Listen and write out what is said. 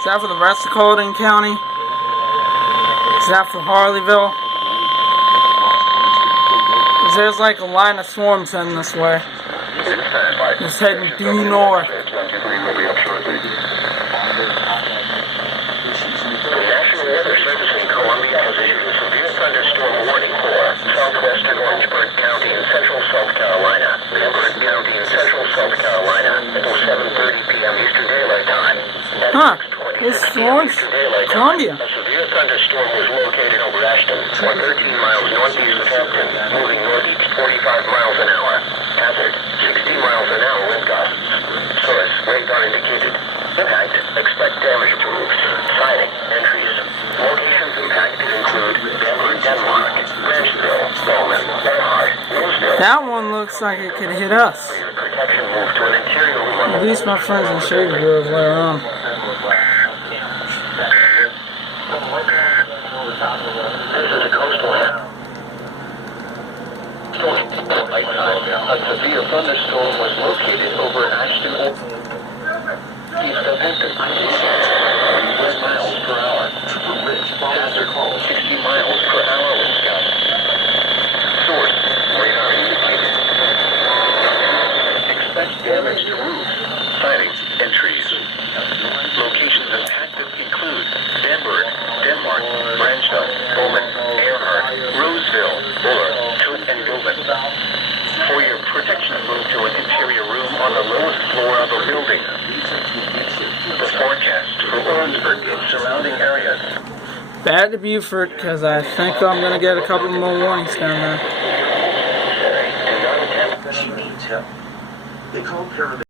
Is that for the rest of Colden County? Is that for Harleyville? There's like a line of swarms heading this way. It's heading due north. The National Weather Service in Columbia has issued a severe thunderstorm warning for southwestern Orangeburg County and central South Carolina, Bamberg County and central South Carolina until 7:30 p.m. Eastern Daylight Time. Huh, it's swarms Columbia. A severe thunderstorm was located over ASHTON, 13 miles northeast of Hampton, moving northeast 45 miles an hour. Hazard, 60 miles an hour wind gusts. Source, radar indicated. Impact, expect damage to roofs, siding, and trees. Locations impacted include Denver, Denmark, BRANCHVILLE, BOWMAN, EHRHARDT, ROWESVILLE. That one looks like it could hit us. Protection moved to an interior room. At least my friends in Shady Grove later on. This is a coastal area. A severe thunderstorm was located over ASHTON, east of Hampton. 1 miles per hour. Hazard, 60 miles per hour wind gusts. Source, radar indicated. Expect damage to roofs, siding, and trees. Locations impacted include Bamberg, Denmark, BRANCHVILLE, BOWMAN, EHRHARDT, ROWESVILLE, OLAR, and GOVAN. For your protection, move to an interior room on the lowest floor of a building. The forecast for Orangeburg and surrounding areas. Back to Beaufort, because I think I'm going to get a couple more warnings down there. She needs help. They call paramedics.